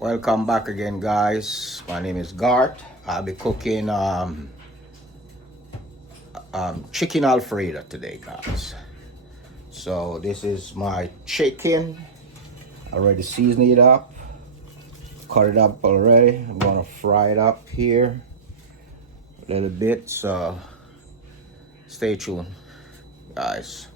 Welcome back again, guys. My name is Gart. I'll be cooking chicken Alfredo today, guys. So this is my chicken. Already seasoned it up. Cut it up already. I'm gonna fry it up here a little bit. So stay tuned, guys.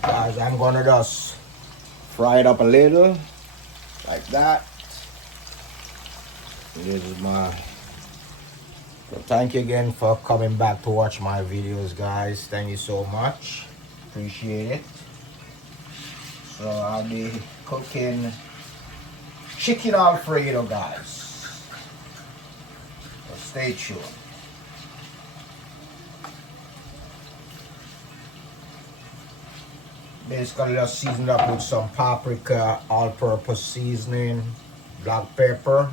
Guys, I'm gonna just fry it up a little like that. This is my so thank you again for coming back to watch my videos, guys. Thank you so much, appreciate it. So I'll be cooking chicken Alfredo, guys, so stay tuned. Basically just seasoned up with some paprika, all-purpose seasoning, black pepper.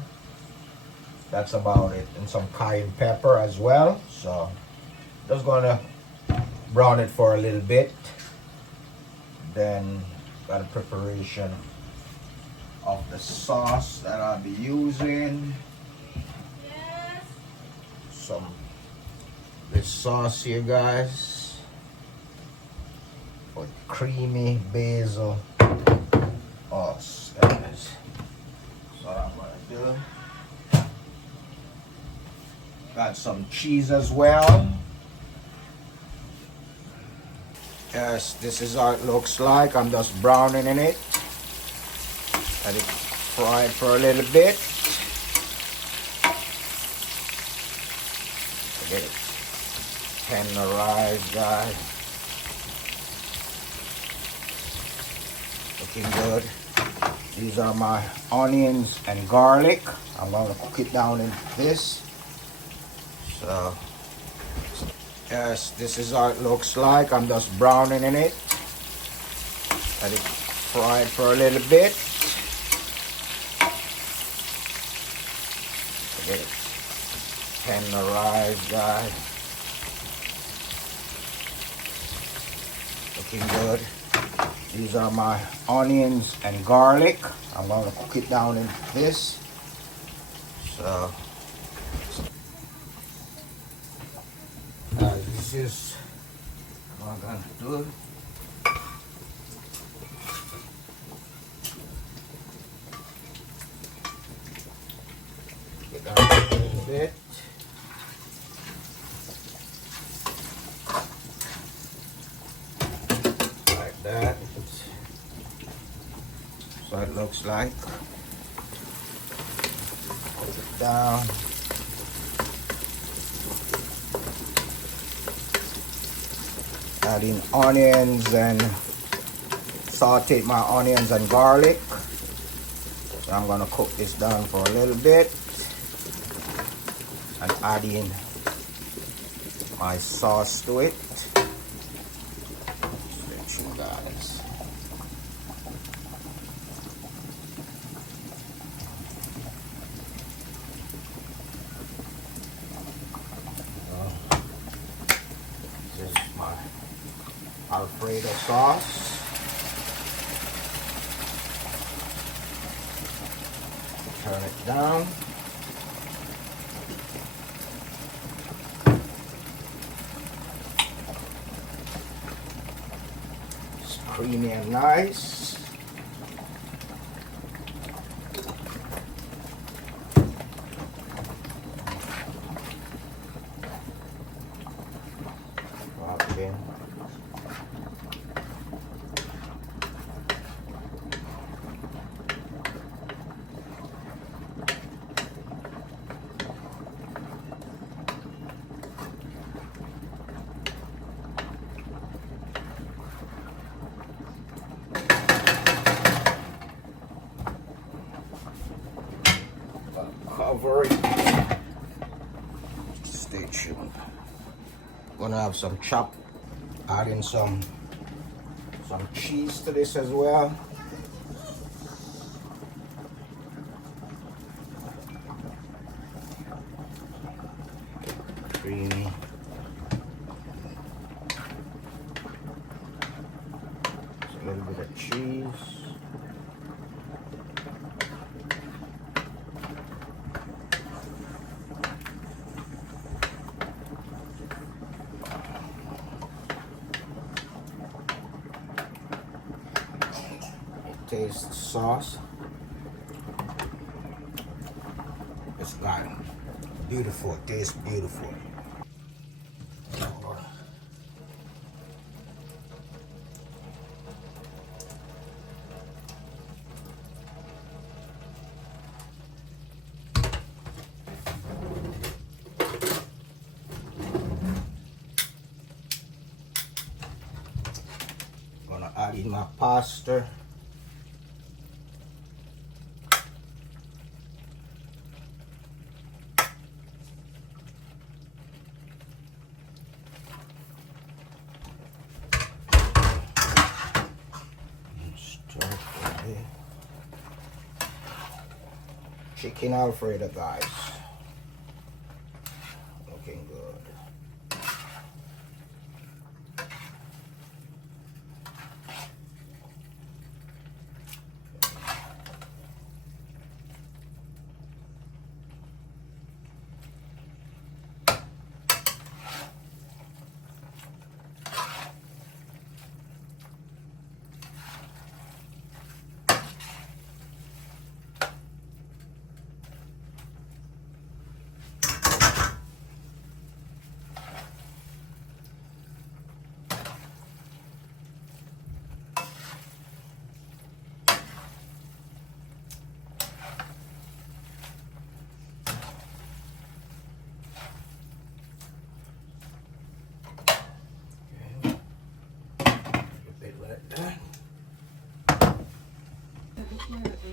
That's about it. And some cayenne pepper as well. So just gonna brown it for a little bit. Then got a preparation of the sauce that I'll be using. Yes. Some this sauce here, guys. With creamy basil sauce, guys. So what I'm gonna do. Got some cheese as well. Yes, this is how it looks like. I'm just browning in it. Let it fry for a little bit. Get it tenderized, guys. Looking good. These are my onions and garlic. I'm going to cook it down in this. So, yes, this is how it looks like. I'm just browning in it. Let it fry for a little bit. Get it tenderized, guys. Looking good. These are my onions and garlic. I'm going to cook it down in this. So, this is what I'm going to do. Get down a little bit. Like that. So it looks like. Put it down. Add in onions and saute my onions and garlic. So I'm gonna cook this down for a little bit and add in my sauce to it. Stretch you guys. This is my Alfredo sauce. Turn it down. It's creamy and nice. Okay. gonna have some chop, adding some cheese to this as well. Creamy. Just a little bit of cheese. Taste sauce. It's got beautiful, tastes beautiful. Gonna add in my pasta. Chicken Alfredo, guys. Looking good.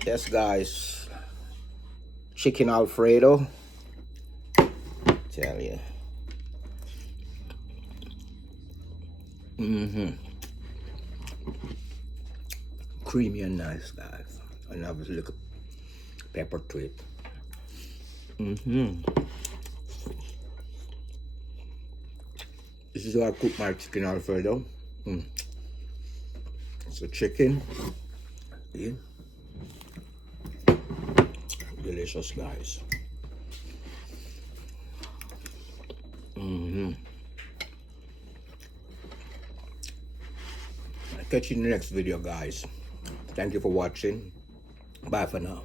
Yes, guys, chicken Alfredo. Tell you. Creamy and nice, guys. And have a little pepper to it. This is how I cook my chicken Alfredo. So chicken. Yeah. Delicious, guys. I'll catch you in the next video, guys. Thank you for watching. Bye for now.